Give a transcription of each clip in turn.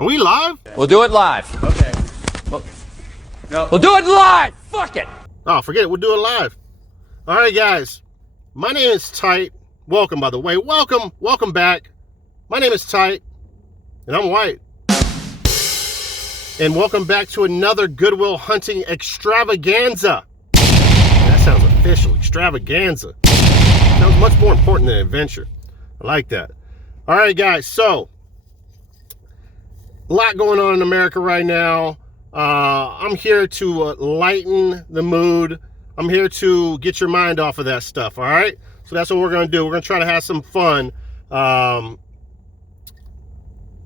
Are we live? We'll do it live. Okay. No. We'll do it live. Fuck it. Oh, forget it. We'll do it live. All right, guys. My name is Tight. Welcome, by the way. Welcome back. My name is Tight, and I'm white. And welcome back to another Goodwill hunting extravaganza. That sounds official. Extravaganza. Sounds much more important than adventure. I like that. All right, guys. So, a lot going on in America right now. I'm here to lighten the mood. I'm here to get your mind off of that stuff, all right? So that's what we're going to do. We're going to try to have some fun.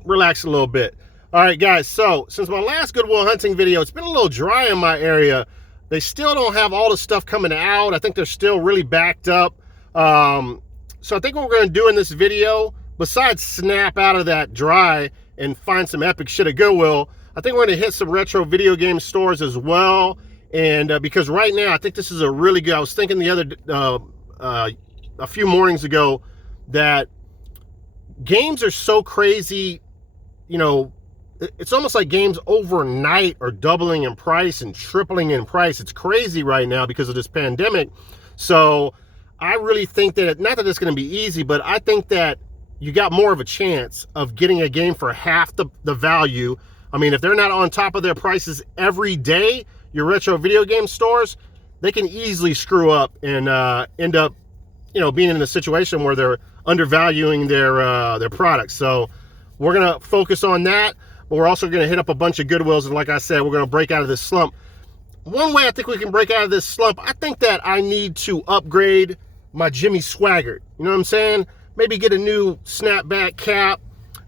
Relax a little bit. All right, guys. So since my last Goodwill hunting video, it's been a little dry in my area. They still don't have all the stuff coming out. I think they're still really backed up. So I think what we're going to do in this video, besides snap out of that dry and find some epic shit at Goodwill, I think we're going to hit some retro video game stores as well. And because right now, I think this is a really good, I was thinking the other, a few mornings ago, that games are so crazy, you know, it's almost like games overnight are doubling in price and tripling in price. It's crazy right now because of this pandemic. So I really think that, not that it's going to be easy, but I think that you got more of a chance of getting a game for half the value. I mean, if they're not on top of their prices every day, your retro video game stores, they can easily screw up and end up, you know, being in a situation where they're undervaluing their products. So we're going to focus on that, but we're also going to hit up a bunch of Goodwills. And like I said, we're going to break out of this slump. One way I think we can break out of this slump, I think that I need to upgrade my Jimmy Swaggart. You know what I'm saying? Maybe get a new snapback cap,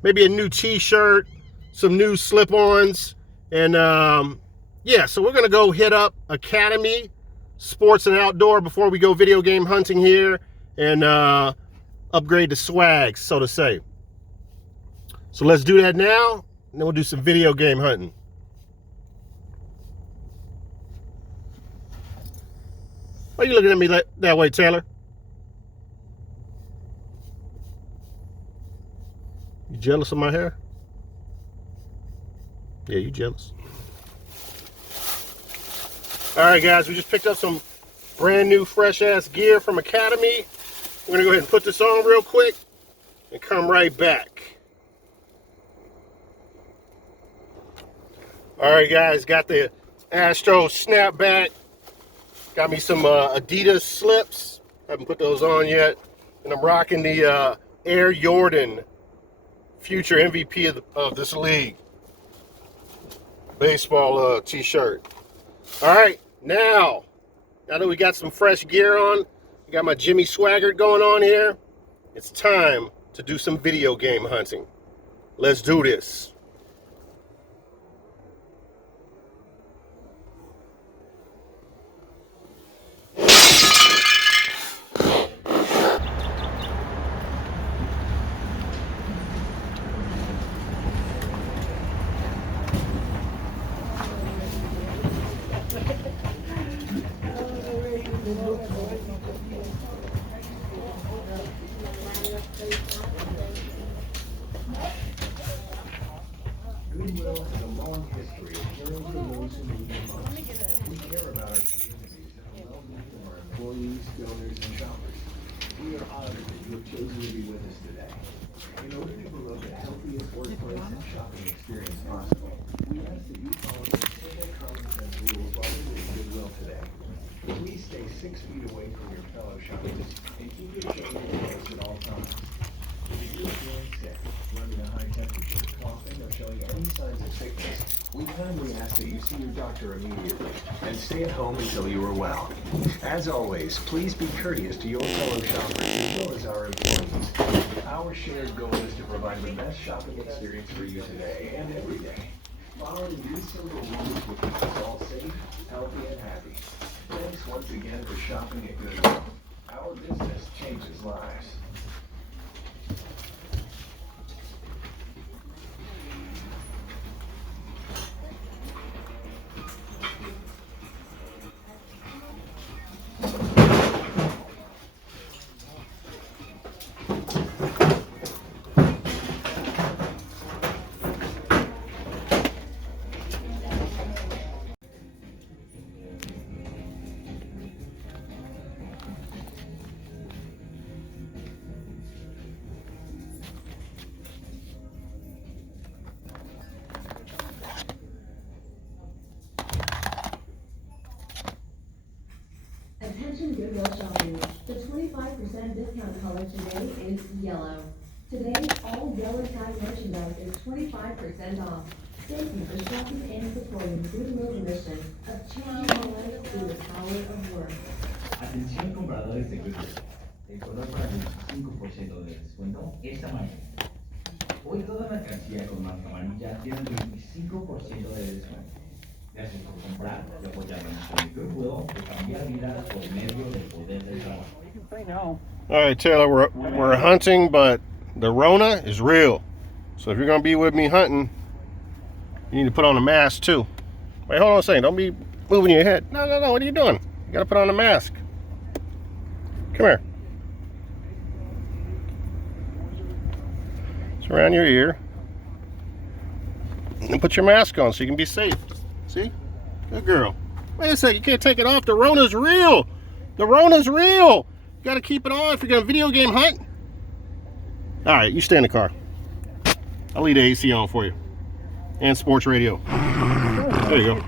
maybe a new t-shirt, some new slip-ons, and yeah, so we're gonna go hit up Academy Sports and Outdoor before we go video game hunting here, and upgrade the swag, so to say. So let's do that now, and then we'll do some video game hunting. Why are you looking at me that way, Taylor? You jealous of my hair? Yeah, you jealous. All right, guys, we just picked up some brand new fresh ass gear from Academy. We're gonna go ahead and put this on real quick and come right back. All right, guys, got the Astro snapback. Got me some Adidas slips. Haven't put those on yet. And I'm rocking the Air Jordan future MVP of this league baseball t-shirt. All right, now that we got some fresh gear on, we got my Jimmy Swaggart going on here, it's time to do some video game hunting. Let's do this. Goodwill has a long history of caring for those who need the most. We care about our communities and the well-being of our employees, donors, and shoppers. We are honored that you have chosen to be with us today. In order to promote the healthiest workplace and shopping experience possible, we ask that you follow the simple common sense rules while visiting Goodwill today. Please stay 6 feet away from your fellow shoppers and keep your children close at all times. If you are feeling sick, running a high temperature, coughing, or showing any signs of sickness, we kindly ask that you see your doctor immediately and stay at home until you are well. As always, please be courteous to your fellow shoppers as well as our employees. Our shared goal is to provide the best shopping experience for you today and every day. Following these simple rules will keep us all safe, healthy, and happy. Thanks once again for shopping at Goodwill. Our business changes lives. Goodwill shopping. The 25% discount color today is yellow. Today, all yellow tag merchandise is 25% off. Thank you for shopping and supporting Goodwill's mission of changing our lives through the power of work. Atención compradores de Goodwill. Recordad para el 25% de descuento esta mañana. Hoy toda mercancía con marca amarilla tiene un 25% de descuento. Gracias por comprar y apoyar la misión de Goodwill de cambiar vidas por medio del poder del trabajo. All right, Taylor, we're hunting, but the Rona is real. So if you're going to be with me hunting, you need to put on a mask too. Wait, hold on a second. Don't be moving your head. No. What are you doing? You got to put on a mask. Come here. It's around your ear. And put your mask on so you can be safe. See? Good girl. Wait a second. You can't take it off. The Rona's real. The Rona's real. You got to keep it on if you're going to video game hunt. All right, you stay in the car. I'll leave the AC on for you. And sports radio. There you go.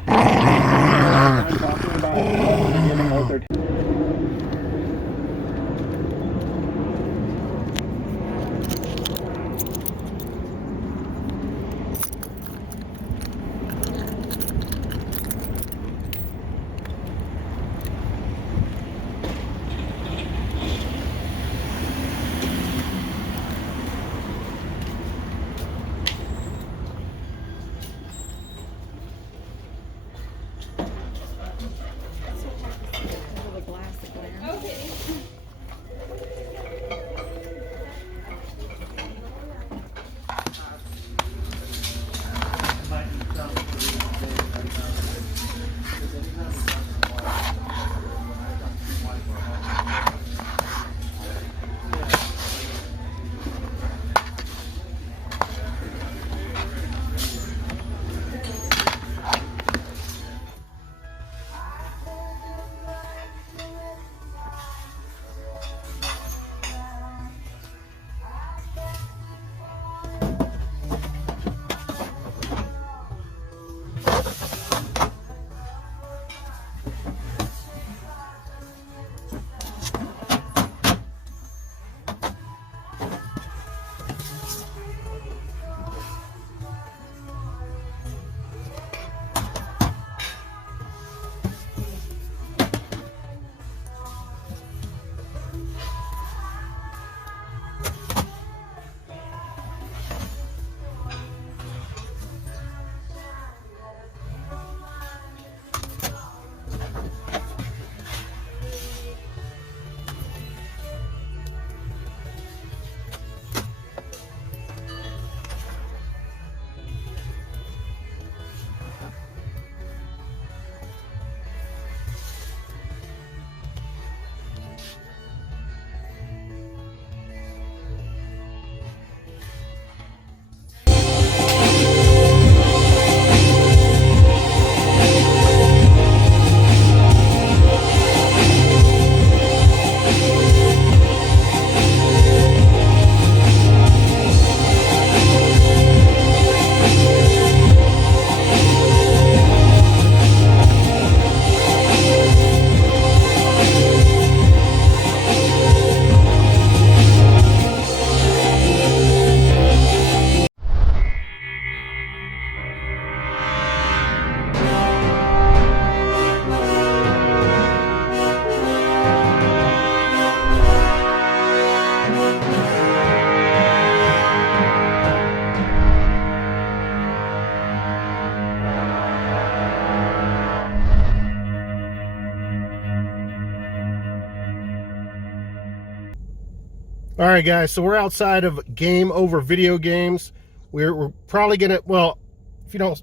All right, guys, so we're outside of Game Over Video Games. We're probably gonna, well, if you don't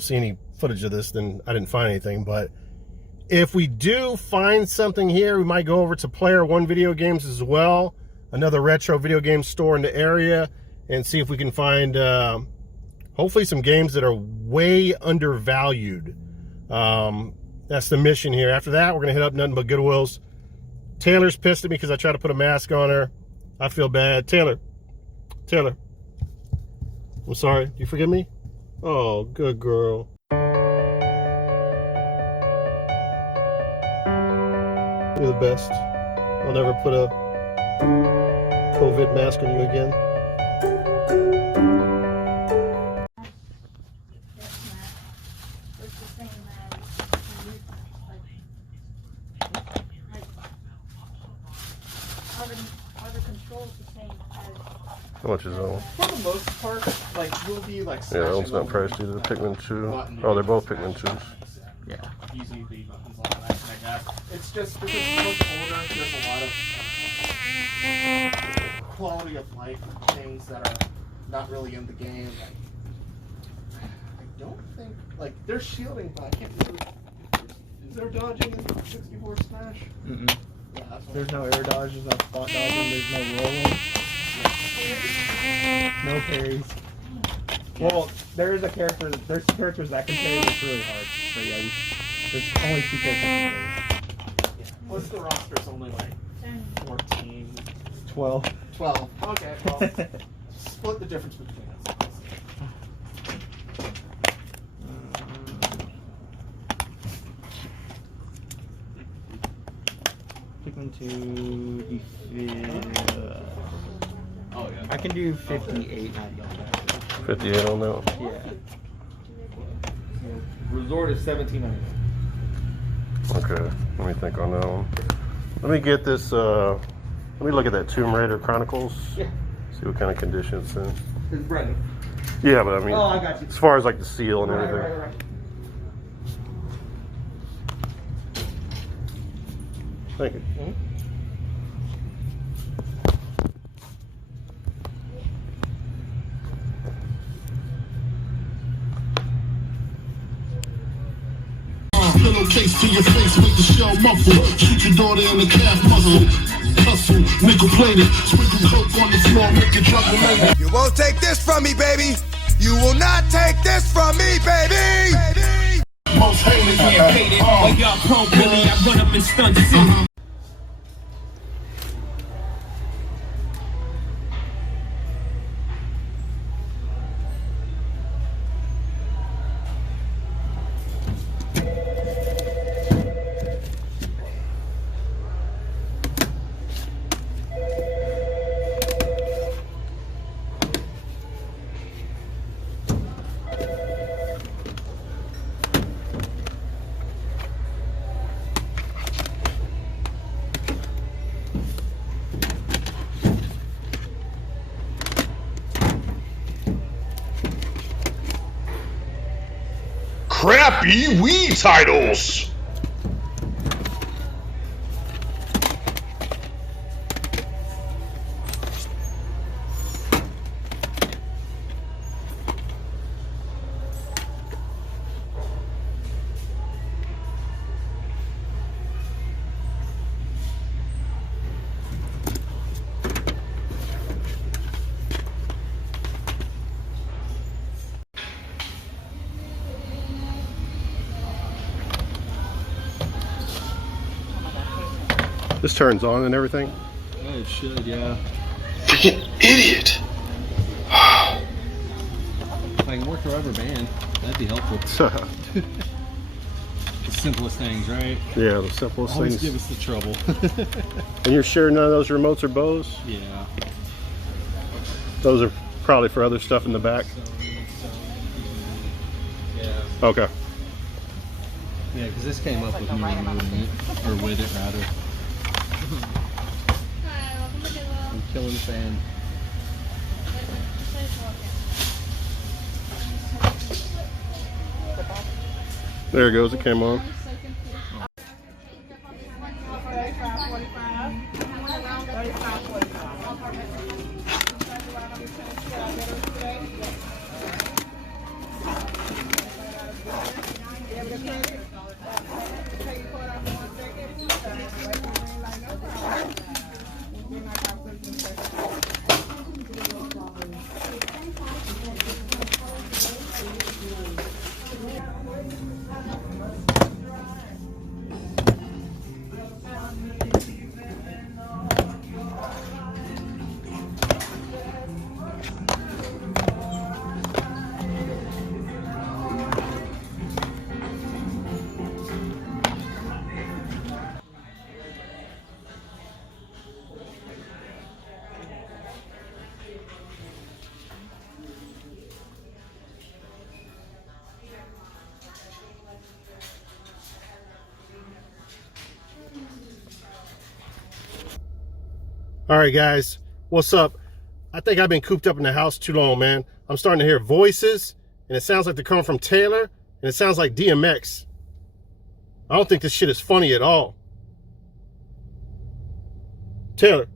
see any footage of this, then I didn't find anything, but if we do find something here, we might go over to Player One Video Games as well, another retro video game store in the area, and see if we can find hopefully some games that are way undervalued. That's the mission here. After that, we're gonna hit up nothing but Goodwills. Taylor's pissed at me because I tried to put a mask on her. I feel bad. Taylor, I'm sorry. Do you forgive me? Oh, good girl. You're the best. I'll never put a COVID mask on you again. How much is that one? For the most part, like you'll be like. Yeah, that one's not priced either. Pikmin 2. Oh, they're both Pikmin 2s. Yeah. Easy the buttons on that, I guess. It's just because it's much older. There's a lot of quality of life things that are not really in the game. Like, I don't think like there's shielding, but I can't remember. Is there dodging in 64 Smash? Mm-mm. Yeah, that's what There's no air dodge, there's no spot dodging, there's no rolling. No parries. Well, there's characters that can parry, but it's really hard. So yeah, there's only 2 characters that can parry. Yeah. Plus the roster's only like 14. 12. 12. Okay, well, split the difference between us. Pikmin 2, Oh yeah. I can do 58. 58 on that one. Yeah. Resort is 1700. Okay, let me think on that one. Let me get this, let me look at that Tomb Raider Chronicles. Yeah. See what kind of condition it's in. It's Brendan. Yeah, but I mean, Oh, I got you. as far as like the seal and everything. Right. Thank you. Pillowcase to your face with the shell muffle. Shoot your daughter in the calf muscle. Hustle, nickel plated. Sprinkle coke on the floor, make it trouble later. You won't take this from me, baby. You will not take this from me, baby. Most hated campaign. While y'all pro Billy, I run up and stunt city. Crappy Wii titles! This turns on and everything. Yeah, it should, yeah. Freaking idiot! If I can work a rubber band, that'd be helpful. The simplest things, right? Yeah, the simplest Always things. give us the trouble. And you're sure none of those remotes are Bose? Yeah. Those are probably for other stuff in the back. Yeah. Okay. Yeah, because this came up with me removing it, or with it rather. I'm killing the fan. There it goes, it came on. All right, guys, what's up? I think I've been cooped up in the house too long, man. I'm starting to hear voices, and it sounds like they're coming from Taylor, and it sounds like DMX. I don't think this shit is funny at all. Taylor.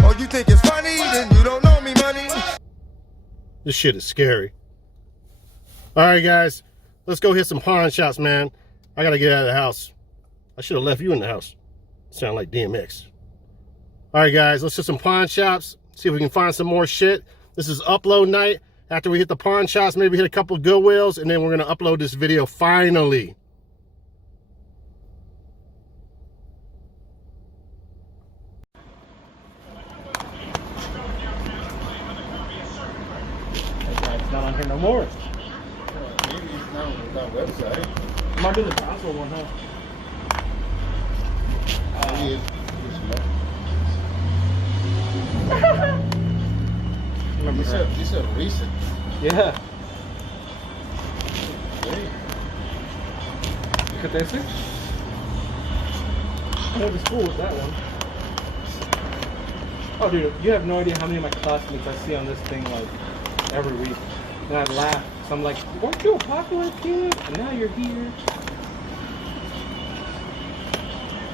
Oh, you think it's funny? Then you don't know me, money. This shit is scary. All right, guys, let's go hit some pawn shops, man. I gotta get out of the house. I should have left you in the house. Sound like DMX. All right, guys, let's hit some pawn shops. See if we can find some more shit. This is upload night. After we hit the pawn shops, maybe hit a couple of Goodwills, and then we're gonna upload this video finally. It's not on here no more. Maybe it's not on that website. Might be the password one, huh? Remember You said recent. Yeah. ¿Qué te dice? I went to school with that one. Oh, dude, you have no idea how many of my classmates I see on this thing like every week. And I laugh. So I'm like, weren't you a popular kid? And now you're here.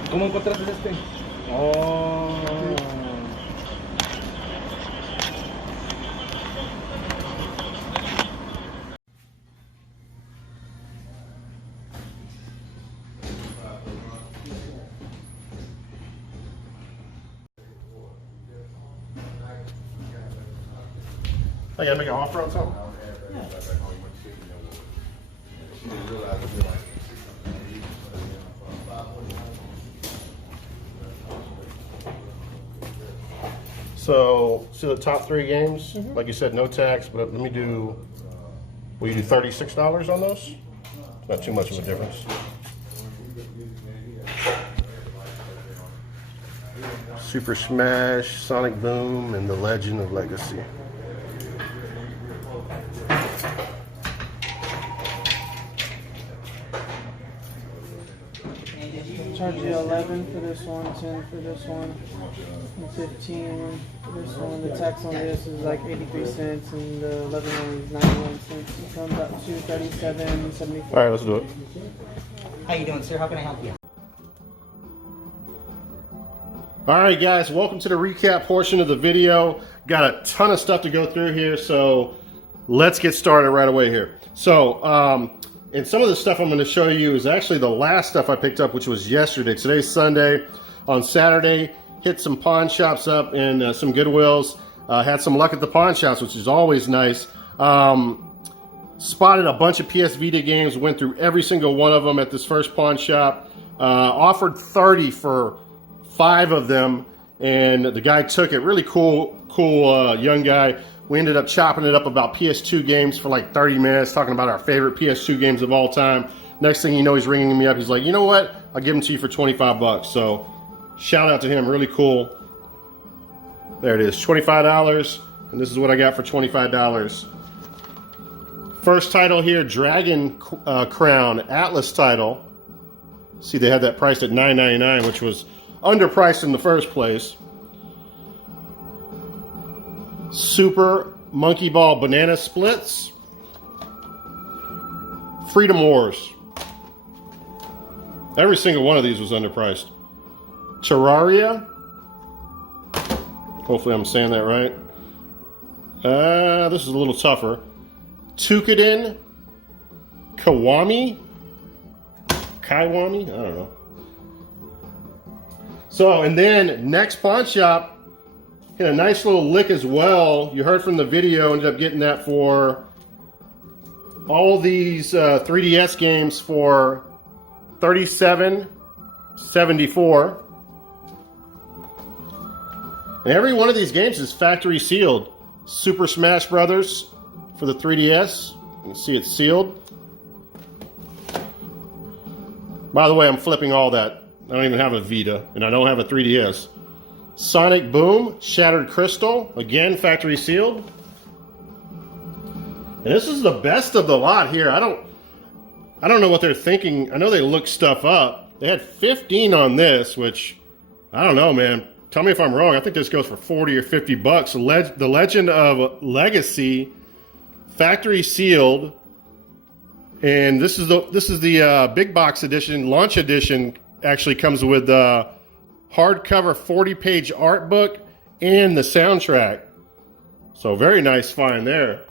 ¿Cómo encontraste este? Oh. I gotta make an offer on something. So, see the top 3 games? Like you said, no tax, but let me do, will you do $36 on those? Not too much of a difference. Super Smash, Sonic Boom, and The Legend of Legacy. Charge you 11 for this one, 10 for this one, and 15 for this one. The tax on this is like 83 cents, and the 11 one is 91 cents. It comes up to 37.74. All right, let's do it. How you doing, sir? How can I help you? All right, guys, welcome to the recap portion of the video. Got a ton of stuff to go through here, so let's get started right away here. So, and some of the stuff I'm going to show you is actually the last stuff I picked up, which was yesterday. Today's Sunday. On Saturday, hit some pawn shops up and some Goodwills. Had some luck at the pawn shops, which is always nice. Spotted a bunch of PS Vita games, went through every single one of them at this first pawn shop. Offered 30 for 5 of them, and the guy took it. Really cool young guy. We ended up chopping it up about PS2 games for like 30 minutes, talking about our favorite PS2 games of all time. Next thing you know, he's ringing me up. He's like, you know what? I'll give them to you for 25 bucks. So shout out to him. Really cool. There it is, $25. And this is what I got for $25. First title here, Dragon Crown Atlas title. See, they had that priced at $9.99, which was underpriced in the first place. Super Monkey Ball Banana Splits. Freedom Wars. Every single one of these was underpriced. Terraria. Hopefully I'm saying that right. This is a little tougher. Tukadin. Kiwami. I don't know. So, and then next pawn shop, hit a nice little lick as well. You heard from the video, ended up getting that for all these 3DS games for $37.74. And every one of these games is factory sealed. Super Smash Brothers for the 3DS. You can see it's sealed. By the way, I'm flipping all that. I don't even have a Vita, and I don't have a 3DS. Sonic Boom, Shattered Crystal, again, factory sealed. And this is the best of the lot here. I I don't know what they're thinking. I know they looked stuff up. They had 15 on this, which I don't know, man. Tell me if I'm wrong. I think this goes for 40 or 50 bucks. The Legend of Legacy, factory sealed, and this is the big box edition, launch edition. Actually comes with hardcover 40-page art book and the soundtrack. So very nice find there.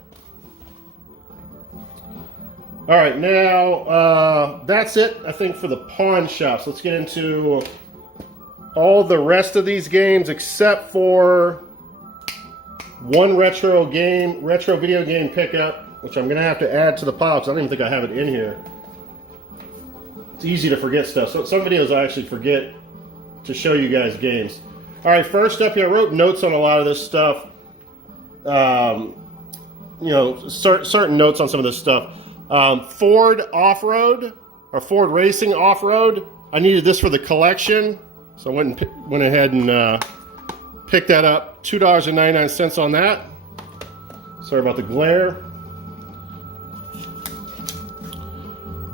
All right, now that's it, I think, for the pawn shops. Let's get into all the rest of these games except for one retro video game pickup, which I'm gonna have to add to the pile because I don't even think I have it in here. It's easy to forget stuff. So some videos I actually forget to show you guys games. All right, first up here, I wrote notes on a lot of this stuff. You know, certain notes on some of this stuff. Ford Off-Road, or Ford Racing Off-Road. I needed this for the collection, so I went ahead and picked that up. $2.99 on that. Sorry about the glare.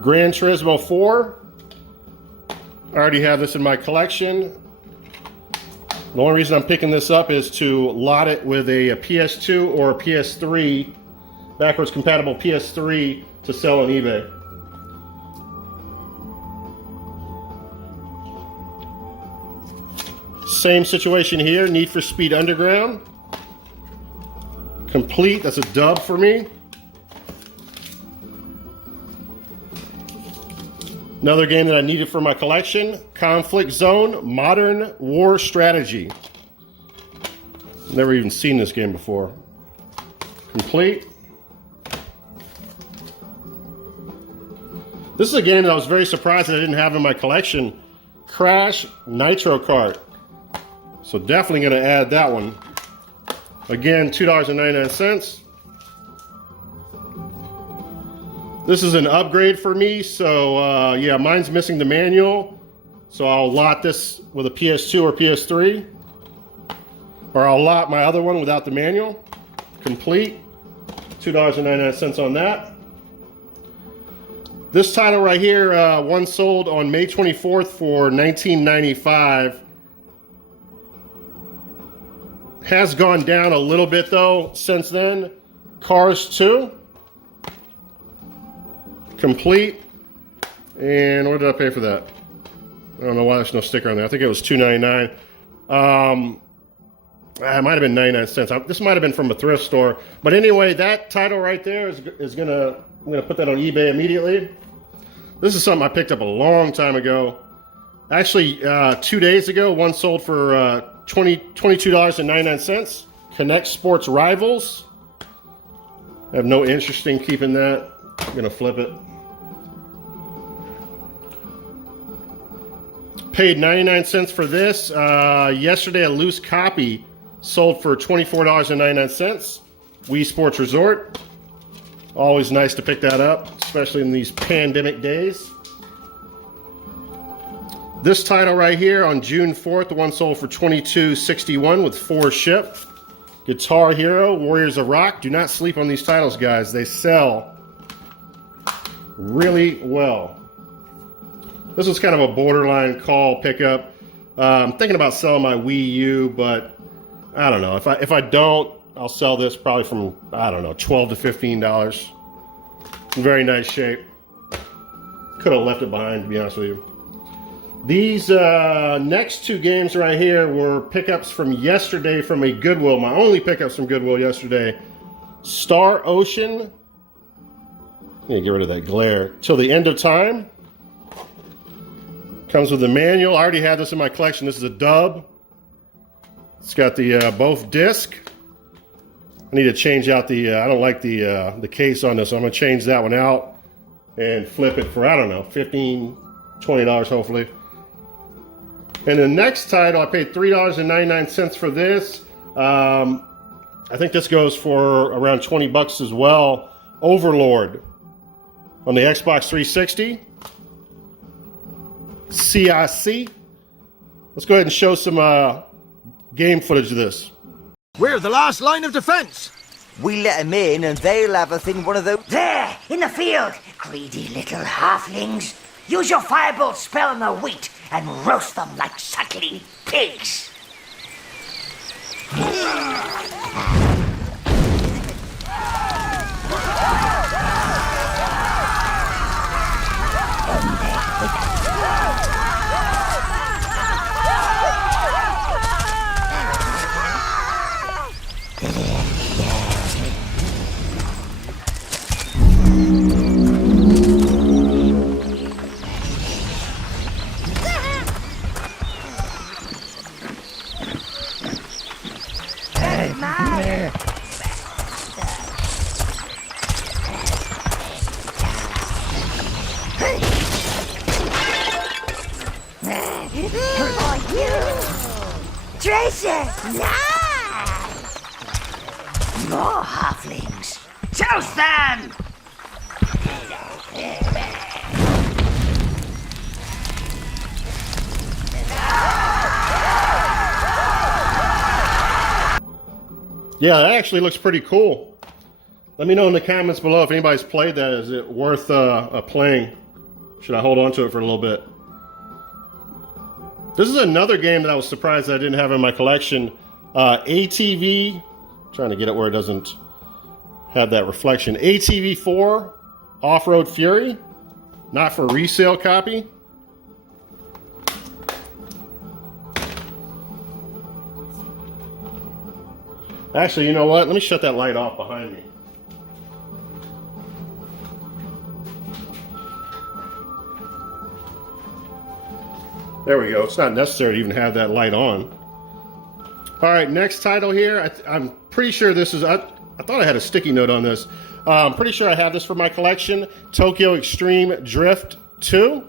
Gran Turismo 4. I already have this in my collection. The only reason I'm picking this up is to lot it with a PS2 or a PS3, backwards compatible PS3, to sell on eBay. Same situation here, Need for Speed Underground. Complete, that's a dub for me. Another game that I needed for my collection, Conflict Zone Modern War Strategy. Never even seen this game before. Complete. This is a game that I was very surprised that I didn't have in my collection, Crash Nitro Kart. So definitely going to add that one. Again, $2.99. This is an upgrade for me, so yeah, mine's missing the manual. So I'll lot this with a PS2 or PS3. Or I'll lot my other one without the manual. Complete. $2.99 on that. This title right here, one sold on May 24th for $19.95. Has gone down a little bit though since then. Cars 2. Complete. And what did I pay for that? I don't know why there's no sticker on there. I think it was $2.99. It might have been 99 cents. This might have been from a thrift store. But anyway, that title right there is gonna, I'm gonna put that on eBay immediately. This is something I picked up a long time ago. Actually, 2 days ago, one sold for $22.99. Connect Sports Rivals. I have no interest in keeping that. I'm gonna flip it. Paid 99 cents for this. Yesterday, a loose copy sold for $24.99. Wii Sports Resort. Always nice to pick that up, especially in these pandemic days. This title right here on June 4th, the one sold for $22.61 with 4 shipped. Guitar Hero, Warriors of Rock. Do not sleep on these titles, guys. They sell really well. This was kind of a borderline call pickup. I'm thinking about selling my Wii U, but I don't know. If I don't, I'll sell this probably from, I don't know, $12 to $15. In very nice shape. Could have left it behind, to be honest with you. These next 2 games right here were pickups from yesterday from a Goodwill. My only pickups from Goodwill yesterday. Star Ocean. Let me get rid of that glare. Till the End of Time. Comes with the manual. I already had this in my collection. This is a dub. It's got the both disc. I need to change out the, I don't like the case on this, so I'm going to change that one out and flip it for, I don't know, $15, $20 hopefully. And the next title, I paid $3.99 for this. I think this goes for around 20 bucks as well. Overlord on the Xbox 360. CIC. Let's go ahead and show some game footage of this. We're the last line of defense. We let them in and they'll have a thing, one of those. There, in the field, greedy little halflings. Use your firebolt spell on the wheat and roast them like suckling pigs. Treasure! Nice! More halflings. Toast them! Yeah, that actually looks pretty cool. Let me know in the comments below if anybody's played that. Is it worth playing? Should I hold on to it for a little bit? This is another game that I was surprised that I didn't have in my collection. ATV, trying to get it where it doesn't have that reflection. ATV 4 Off-Road Fury, not for resale copy. Actually, you know what? Let me shut that light off behind me. There we go. It's not necessary to even have that light on. All right, next title here. I'm pretty sure this is... I thought I had a sticky note on this. I'm pretty sure I have this for my collection. Tokyo Extreme Drift 2.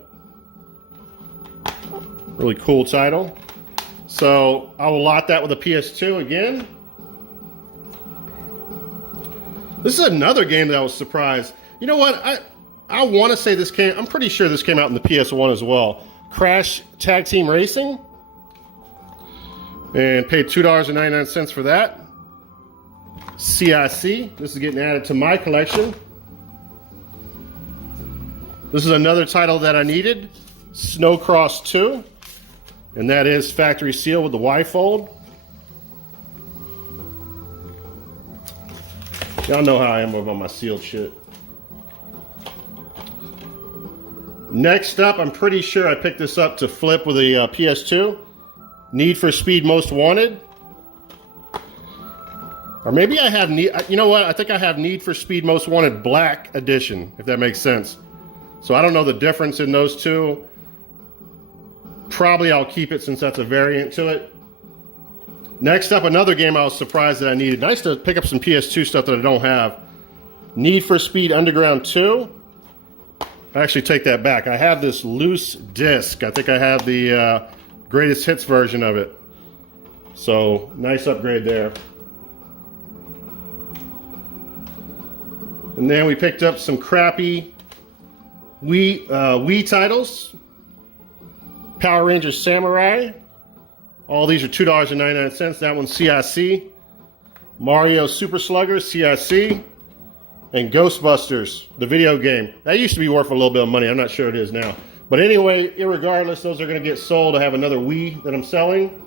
Really cool title. So I will lot that with a PS2 again. This is another game that I was surprised. You know what? I want to say this came... I'm pretty sure this came out in the PS1 as well. Crash Tag Team Racing, and paid $2.99 for that. CIC, this is getting added to my collection. This is another title that I needed, Snowcross 2, and that is factory seal with the Y-fold. Y'all know how I am about my sealed shit. Next up, I'm pretty sure I picked this up to flip with a PS2. Need for Speed Most Wanted. Or maybe I have you know what? I think I have Need for Speed Most Wanted Black Edition, if that makes sense. So I don't know the difference in those two. Probably I'll keep it since that's a variant to it. Next up, another game I was surprised that I needed. Nice to pick up some PS2 stuff that I don't have. Need for Speed Underground 2. I actually take that back. I have this loose disc. I think I have the greatest hits version of it. So, nice upgrade there. And then we picked up some crappy Wii titles. Power Rangers Samurai. All these are $2.99. That one's CIC. Mario Super Slugger, CIC. And Ghostbusters, the video game. That used to be worth a little bit of money. I'm not sure it is now. But anyway, irregardless, those are going to get sold. I have another Wii that I'm selling.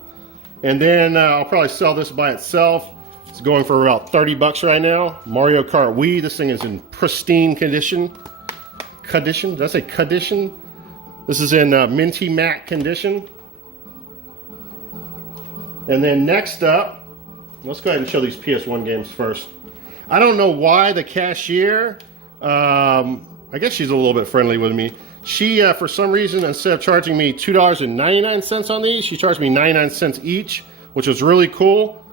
And then I'll probably sell this by itself. It's going for about 30 bucks right now. Mario Kart Wii. This thing is in pristine condition. Condition? Did I say condition? This is in minty matte condition. And then next up, let's go ahead and show these PS1 games first. I don't know why the cashier, I guess she's a little bit friendly with me. She, for some reason, instead of charging me $2.99 on these, she charged me 99 cents each, which was really cool.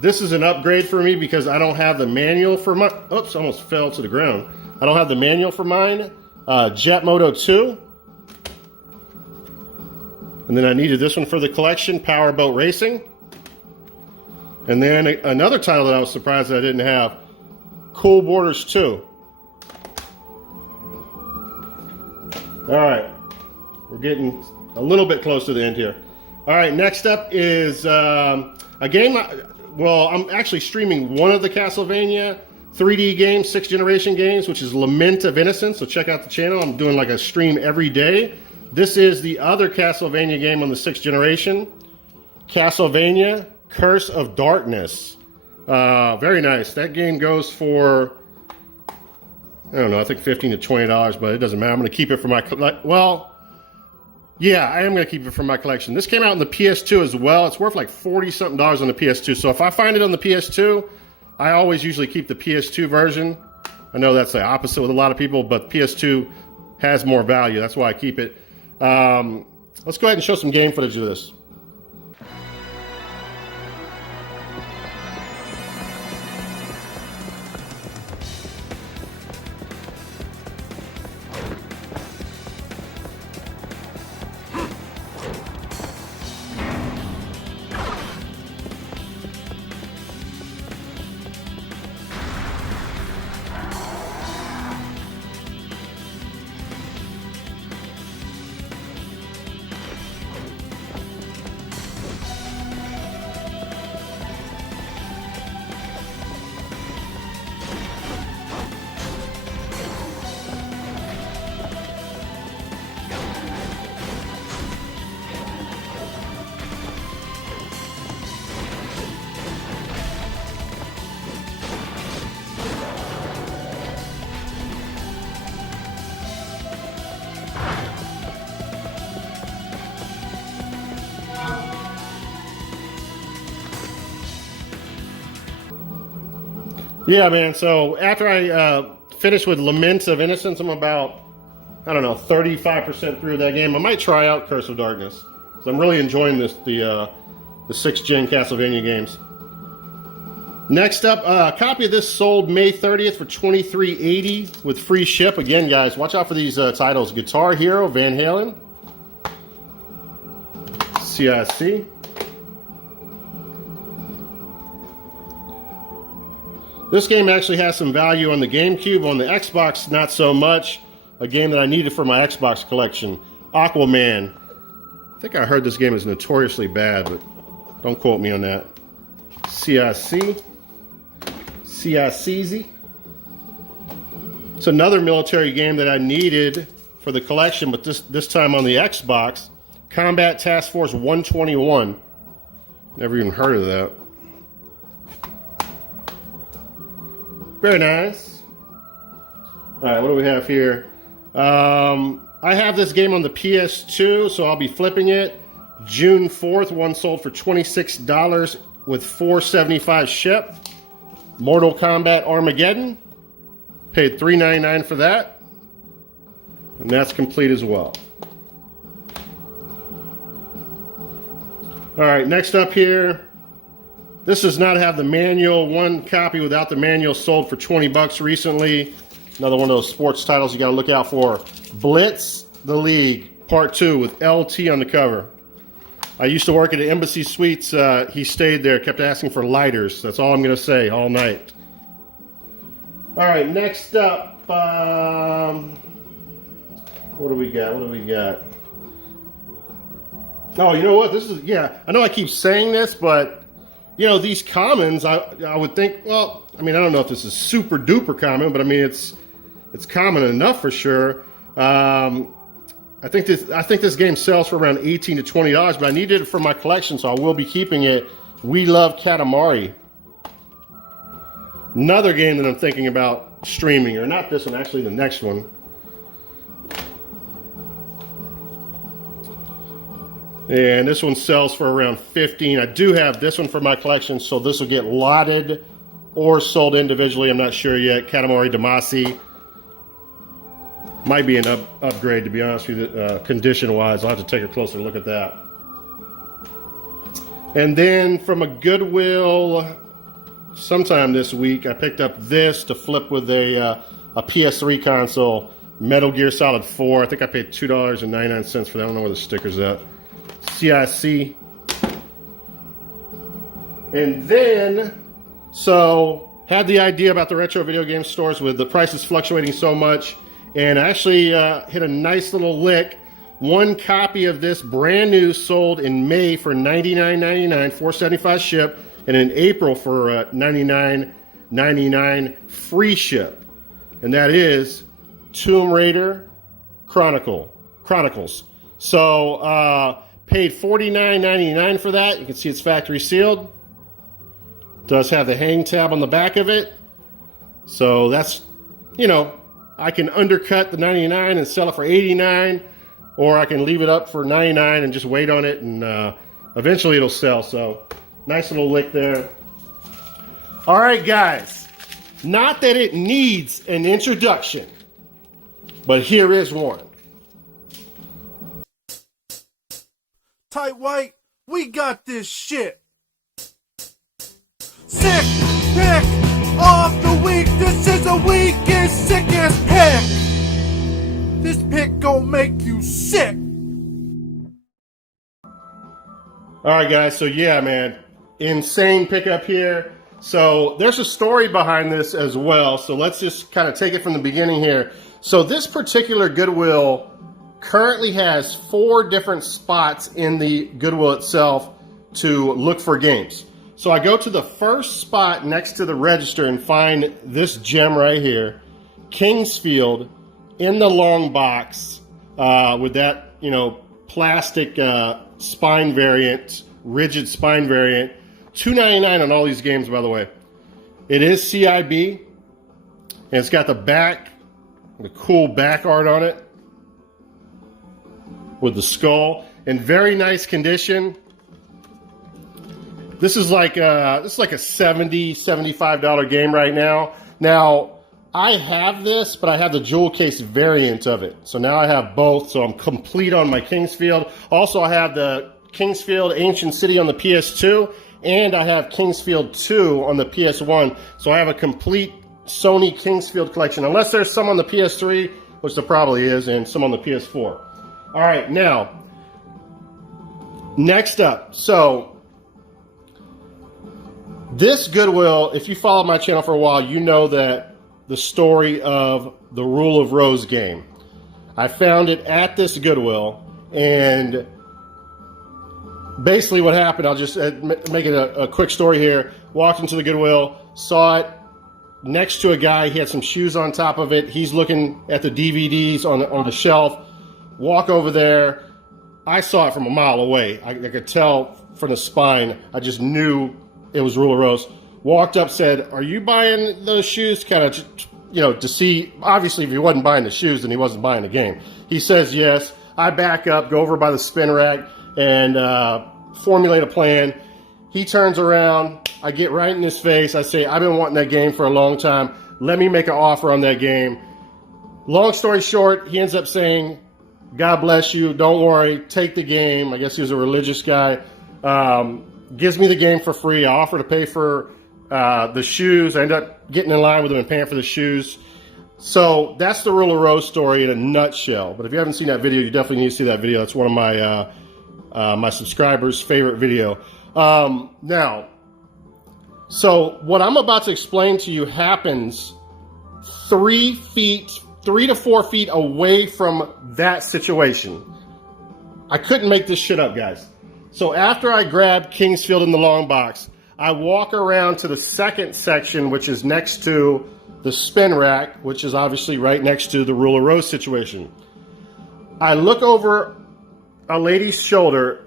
This is an upgrade for me because I don't have the manual for my, oops, almost fell to the ground. I don't have the manual for mine. Jet Moto 2. And then I needed this one for the collection, Powerboat Racing. And then another title that I was surprised that I didn't have, Cool Borders 2. All right, we're getting a little bit close to the end here. All right, next up is a game well, I'm actually streaming one of the Castlevania 3D games, 6th generation games, which is Lament of Innocence. So check out the channel. I'm doing like a stream every day. This is the other Castlevania game on the 6th generation, Castlevania Curse of Darkness. Very nice. That game goes for, I don't know, I think $15 to $20, but it doesn't matter. I'm going to keep it for my, well, yeah, I am going to keep it for my collection. This came out on the PS2 as well. It's worth like $40-something on the PS2. So if I find it on the PS2, I always usually keep the PS2 version. I know that's the opposite with a lot of people, but PS2 has more value. That's why I keep it. Let's go ahead and show some game footage of this. Yeah, man, so after I finish with Lament of Innocence, I'm about, I don't know, 35% through that game. I might try out Curse of Darkness, because I'm really enjoying this, the 6th gen Castlevania games. Next up, a copy of this sold May 30th for $23.80 with free ship. Again, guys, watch out for these titles. Guitar Hero, Van Halen, CIC. This game actually has some value on the GameCube. On the Xbox, not so much. A game that I needed for my Xbox collection. Aquaman. I think I heard this game is notoriously bad, but don't quote me on that. CIC. CICZ. It's another military game that I needed for the collection, but this time on the Xbox. Combat Task Force 121. Never even heard of that. Very nice. All right, what do we have here? I have this game on the PS2, so I'll be flipping it. June 4th, one sold for $26 with $4.75 ship. Mortal Kombat Armageddon. Paid $3.99 for that. And that's complete as well. All right, next up here. This does not have the manual. One copy without the manual sold for 20 bucks recently. Another one of those sports titles you got to look out for. Blitz the League Part 2 with LT on the cover. I used to work at the Embassy Suites. He stayed there, kept asking for lighters. That's all I'm going to say all night. All right, next up. What do we got? What do we got? Oh, you know what? This is, yeah, I know I keep saying this, but you know, these commons, I would think, well, I mean, I don't know if this is super duper common, but I mean, it's common enough for sure. I think this game sells for around $18 to $20, but I needed it for my collection, so I will be keeping it. We Love Katamari. Another game that I'm thinking about streaming, or not this one, actually the next one. And this one sells for around $15. I do have this one for my collection, so this will get lotted or sold individually. I'm not sure yet. Katamari Damacy. Might be an upgrade, to be honest with you, condition-wise. I'll have to take a closer look at that. And then from a Goodwill, sometime this week, I picked up this to flip with a PS3 console, Metal Gear Solid 4. I think I paid $2.99 for that. I don't know where the sticker's at. CIC. And then, so, had the idea about the retro video game stores with the prices fluctuating so much, and I actually hit a nice little lick. One copy of this brand new sold in May for $99.99, $4.75 ship. and in April for $99.99 free ship, and that is Tomb Raider Chronicles. So paid $49.99 for that. You can see it's factory sealed. Does have the hang tab on the back of it. So that's, you know, I can undercut the 99 and sell it for 89, or I can leave it up for 99 and just wait on it, and eventually it'll sell. So nice little lick there. All right, guys, not that it needs an introduction, but here is one. Tight White, we got this shit. Sick pick of the week. This is a week's sickest pick. This pick gon' make you sick. All right, guys. So yeah, man, insane pickup here. So there's a story behind this as well. So let's just kind of take it from the beginning here. So this particular Goodwill currently has 4 different spots in the Goodwill itself to look for games. So I go to the first spot next to the register and find this gem right here, Kingsfield, in the long box with that, you know, plastic spine variant, rigid spine variant. $2.99 on all these games, by the way. It is CIB, and it's got the back, the cool back art on it with the skull in very nice condition. This is like a $70, $75 game right now. Now, I have this, but I have the jewel case variant of it. So now I have both, so I'm complete on my Kingsfield. Also, I have the Kingsfield Ancient City on the PS2, and I have Kingsfield 2 on the PS1. So I have a complete Sony Kingsfield collection, unless there's some on the PS3, which there probably is, and some on the PS4. All right, now, next up. So this Goodwill, if you follow my channel for a while, you know that the story of the Rule of Rose game. I found it at this Goodwill, and basically what happened, I'll just make it a quick story here. Walked into the Goodwill, saw it next to a guy. He had some shoes on top of it. He's looking at the DVDs on the shelf. Walk over there. I saw it from a mile away. I could tell from the spine. I just knew it was Rule of Rose. Walked up, said, "Are you buying those shoes?" Kind of, you know, to see. Obviously, if he wasn't buying the shoes, then he wasn't buying the game. He says yes. I back up, go over by the spin rack, and formulate a plan. He turns around. I get right in his face. I say, "I've been wanting that game for a long time. Let me make an offer on that game." Long story short, he ends up saying, "God bless you. Don't worry. Take the game." I guess he was a religious guy. Gives me the game for free. I offer to pay for the shoes. I end up getting in line with him and paying for the shoes. So that's the Rule of Rose story in a nutshell. But if you haven't seen that video, you definitely need to see that video. That's one of my my subscribers' favorite video. Now, so what I'm about to explain to you happens 3 to 4 feet away from that situation. I couldn't make this shit up, guys. So after I grab Kingsfield in the long box, I walk around to the second section, which is next to the spin rack, which is obviously right next to the Rule of Rose situation. I look over a lady's shoulder,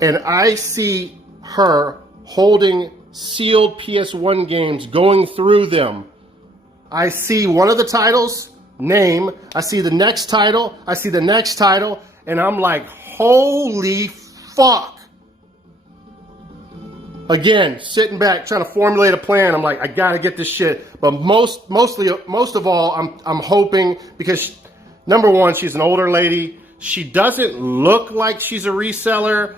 and I see her holding sealed PS1 games, going through them. I see one of the titles, name. I see the next title. I see the next title. And I'm like, holy fuck. Again, sitting back, trying to formulate a plan. I'm like, I gotta get this shit. But most of all, I'm hoping, because number one, she's an older lady. She doesn't look like she's a reseller.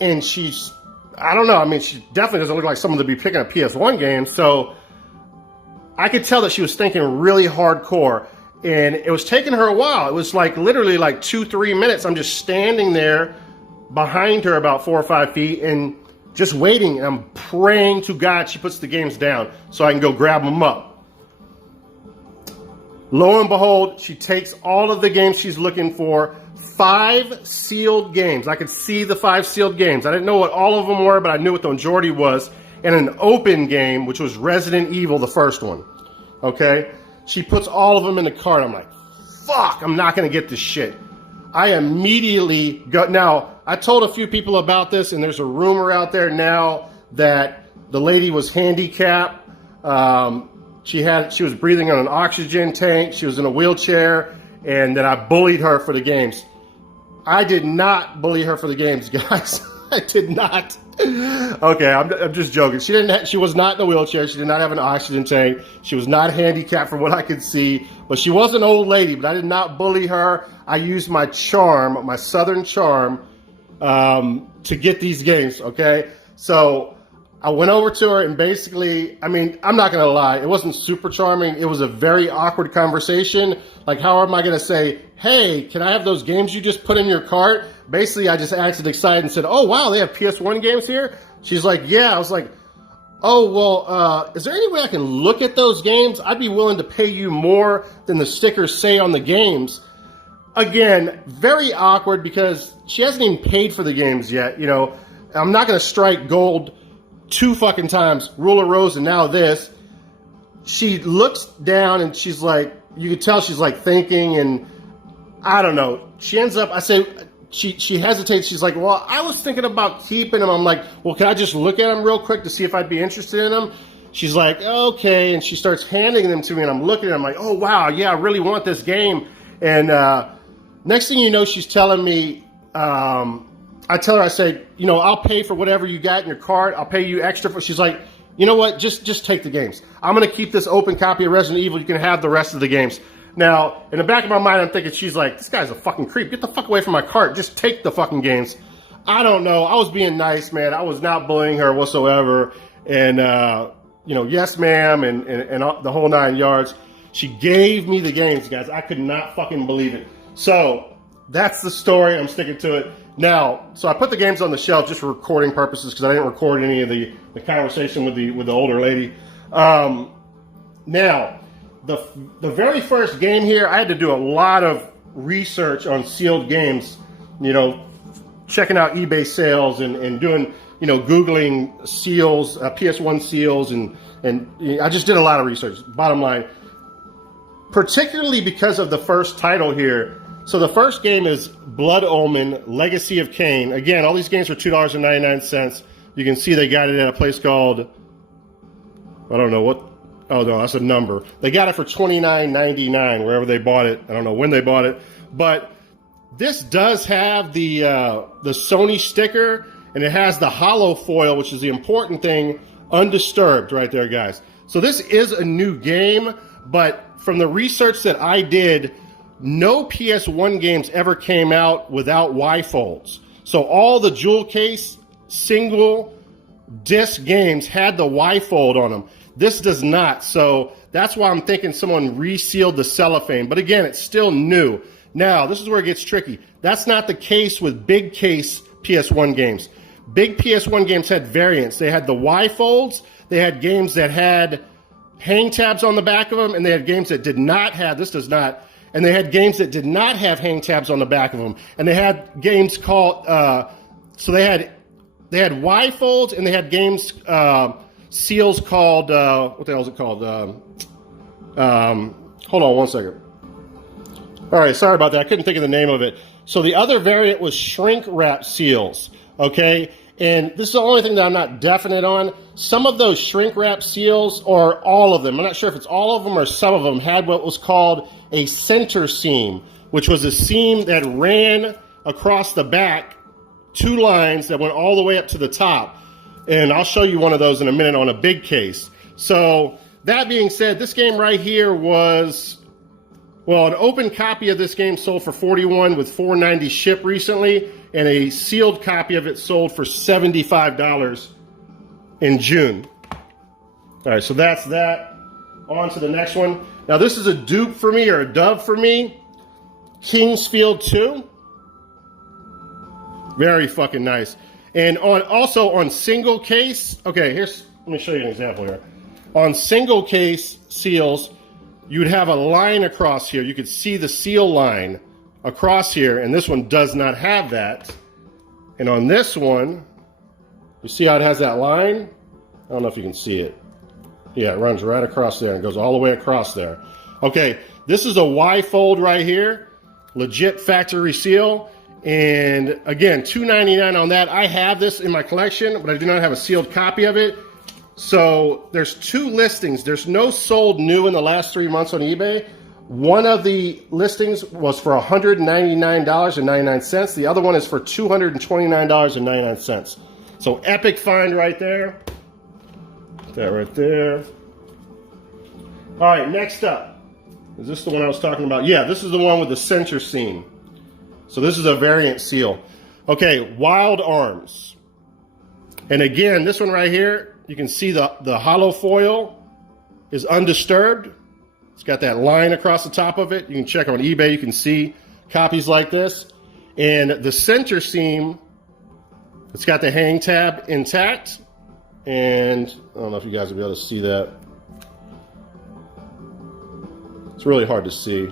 And she's, I don't know. I mean, she definitely doesn't look like someone to be picking up PS1 games. So I could tell that she was thinking really hardcore. And it was taking her a while. It was like literally like 2-3 minutes. I'm just standing there behind her about 4 or 5 feet and just waiting. And I'm praying to God she puts the games down so I can go grab them up. Lo and behold, she takes all of the games she's looking for. 5 sealed games. I could see the 5 sealed games. I didn't know what all of them were, but I knew what the majority was. And an open game, which was Resident Evil, the first one. Okay? She puts all of them in the cart. I'm like, fuck, I'm not going to get this shit. I immediately go. Now, I told a few people about this, and there's a rumor out there now that the lady was handicapped. She was breathing on an oxygen tank. She was in a wheelchair, and that I bullied her for the games. I did not bully her for the games, guys. I did not. Okay, I'm just joking. She was not in a wheelchair. She did not have an oxygen tank. She was not handicapped from what I could see. But she was an old lady, but I did not bully her. I used my charm, my southern charm, to get these games, okay? So I went over to her and basically, I mean, I'm not going to lie. It wasn't super charming. It was a very awkward conversation. Like, how am I going to say, hey, can I have those games you just put in your cart? Basically, I just acted excited and said, oh, wow, they have PS1 games here? She's like, yeah. I was like, oh, well, is there any way I can look at those games? I'd be willing to pay you more than the stickers say on the games. Again, very awkward because she hasn't even paid for the games yet. You know, I'm not going to strike gold 2 fucking times, rule of rose, and now this. She looks down and she's like, you could tell she's like thinking, and I don't know. She ends up, I say, she hesitates. She's like, well, I was thinking about keeping them. I'm like, well, can I just look at them real quick to see if I'd be interested in them? She's like, okay. And she starts handing them to me, and I'm looking at them like, oh, wow, yeah, I really want this game. And next thing you know, she's telling me, I tell her, I say, you know, I'll pay for whatever you got in your cart. I'll pay you extra for. She's like, you know what? Just take the games. I'm going to keep this open copy of Resident Evil. You can have the rest of the games. Now, in the back of my mind, I'm thinking, she's like, this guy's a fucking creep. Get the fuck away from my cart. Just take the fucking games. I don't know. I was being nice, man. I was not bullying her whatsoever. And, you know, yes, ma'am, and the whole 9 yards. She gave me the games, guys. I could not fucking believe it. So that's the story. I'm sticking to it. Now, so I put the games on the shelf just for recording purposes because I didn't record any of the conversation with the older lady. Now, the very first game here, I had to do a lot of research on sealed games, you know, checking out eBay sales and doing, you know, Googling seals, PS1 seals, and I just did a lot of research, bottom line. Particularly because of the first title here. So the first game is Blood Omen, Legacy of Kain. Again, all these games are $2.99. You can see they got it at a place called, I don't know what, oh no, that's a number. They got it for $29.99 wherever they bought it. I don't know when they bought it. But this does have the Sony sticker, and it has the hollow foil, which is the important thing, undisturbed right there, guys. So this is a new game, but from the research that I did, no PS1 games ever came out without Y-folds. So all the jewel case, single disc games had the Y-fold on them. This does not. So that's why I'm thinking someone resealed the cellophane. But again, it's still new. Now, this is where it gets tricky. That's not the case with big case PS1 games. Big PS1 games had variants. They had the Y-folds. They had games that had hang tabs on the back of them, and they had games that did not have, this does not, and they had games that did not have hang tabs on the back of them. And they had games called, so they had Y folds, and they had games, seals called, what the hell is it called? Hold on one second. All right, sorry about that. I couldn't think of the name of it. So the other variant was shrink wrap seals, okay? And this is the only thing that I'm not definite on. Some of those shrink wrap seals, or all of them, I'm not sure if it's all of them or some of them, had what was called a center seam, which was a seam that ran across the back, 2 lines that went all the way up to the top. And I'll show you one of those in a minute on a big case. So that being said, this game right here was, well, an open copy of this game sold for $41 with $4.90 shipped recently, and a sealed copy of it sold for $75 in June. All right, so that's that. On to the next one. Now, this is a dupe for me, or a dub for me. Kingsfield 2. Very fucking nice. And also on single case, okay, let me show you an example here. On single case seals, you'd have a line across here. You could see the seal line across here, and this one does not have that. And on this one, you see how it has that line? I don't know if you can see it. Yeah, it runs right across there and goes all the way across there. Okay, this is a Y fold right here. Legit factory seal. And again, $2.99 on that. I have this in my collection, but I do not have a sealed copy of it. So there's 2 listings. There's no sold new in the last 3 months on eBay. One of the listings was for $199.99. The other one is for $229.99. So epic find right there. That right there. All right, next up. Is this the one I was talking about? Yeah, this is the one with the center seam. So this is a variant seal. Okay, Wild Arms. And again, this one right here, you can see the hollow foil is undisturbed. It's got that line across the top of it. You can check on eBay. You can see copies like this. And the center seam, it's got the hang tab intact. And I don't know if you guys will be able to see that. It's really hard to see.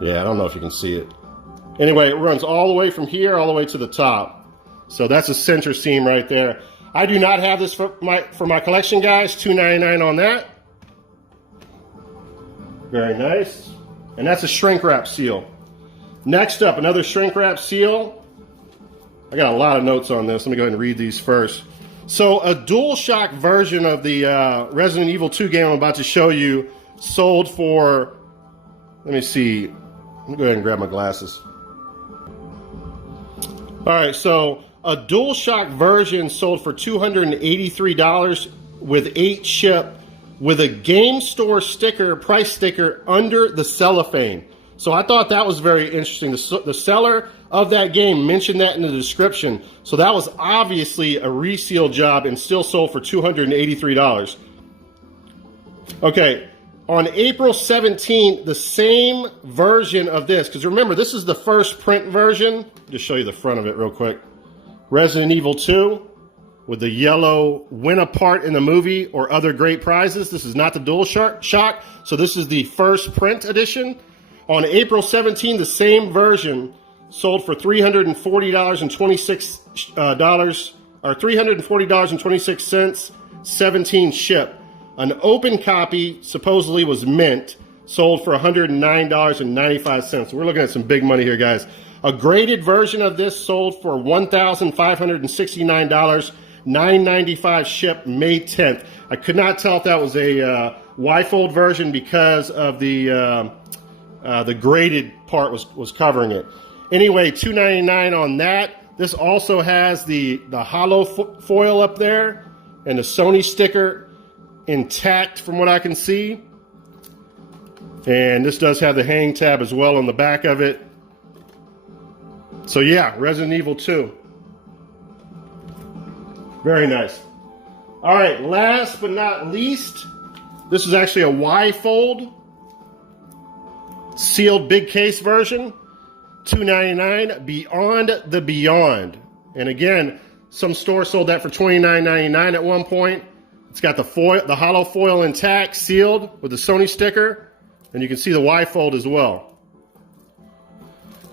Yeah, I don't know if you can see it. Anyway, it runs all the way from here all the way to the top. So that's a center seam right there. I do not have this for my collection, guys. $2.99 on that. Very nice. And that's a shrink wrap seal. Next up, another shrink wrap seal. I got a lot of notes on this. Let me go ahead and read these first. So a DualShock version of the Resident Evil 2 game I'm about to show you sold for, let me see. Let me go ahead and grab my glasses. All right, so a DualShock version sold for $283 with 8 ship with a game store sticker, price sticker under the cellophane. So I thought that was very interesting. The seller of that game mentioned that in the description. So that was obviously a reseal job and still sold for $283. Okay, on April 17th, the same version of this, because remember, this is the first print version. Just show you the front of it real quick. Resident Evil 2 with the yellow win a part in the movie or other great prizes. This is not the DualShock, so this is the first print edition. On April 17th, the same version sold for $340.26, or $340.26, 17 ship. An open copy supposedly was mint, sold for $109.95. We're looking at some big money here, guys. A graded version of this sold for $1,569, $995 ship, May 10th. I could not tell if that was a Y-fold version because of the graded part was covering it. Anyway, $2.99 on that. This also has the hollow foil up there and the Sony sticker intact from what I can see. And this does have the hang tab as well on the back of it. So yeah, Resident Evil 2. Very nice. All right, last but not least, this is actually a Y-fold. Sealed big case version. $2.99, Beyond the Beyond. And again, some stores sold that for $29.99 at one point. It's got the foil, the hollow foil intact, sealed with the Sony sticker. And you can see the Y-fold as well.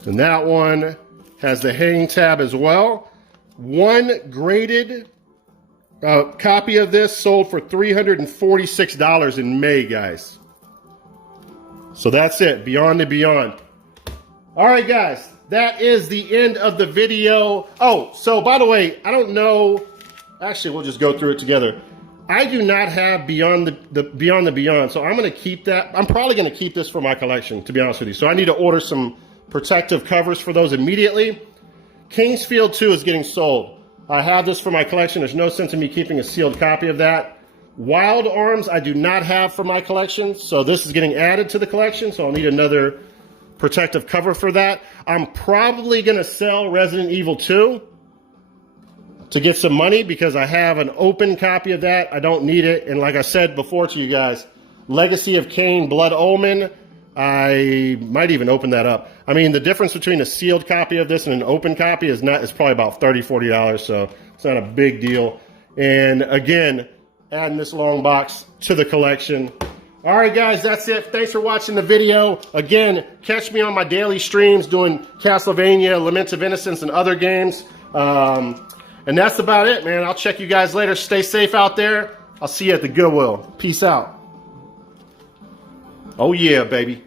And that one has the hang tab as well. One graded copy of this sold for $346 in May, guys. So that's it, Beyond the Beyond. All right, guys, that is the end of the video. Oh, so by the way, I don't know. Actually, we'll just go through it together. I do not have Beyond the Beyond, so I'm going to keep that. I'm probably going to keep this for my collection, to be honest with you. So I need to order some protective covers for those immediately. Kingsfield 2 is getting sold. I have this for my collection. There's no sense in me keeping a sealed copy of that. Wild Arms I do not have for my collection, so this is getting added to the collection, so I'll need another protective cover for that. I'm probably going to sell Resident Evil 2 to get some money because I have an open copy of that. I don't need it. And like I said before to you guys, Legacy of Kain, Blood Omen, I might even open that up. I mean, the difference between a sealed copy of this and an open copy is probably about $30, $40, so it's not a big deal. And again, adding this long box to the collection. All right, guys, that's it. Thanks for watching the video. Again, catch me on my daily streams doing Castlevania, Lament of Innocence, and other games. And that's about it, man. I'll check you guys later. Stay safe out there. I'll see you at the Goodwill. Peace out. Oh, yeah, baby.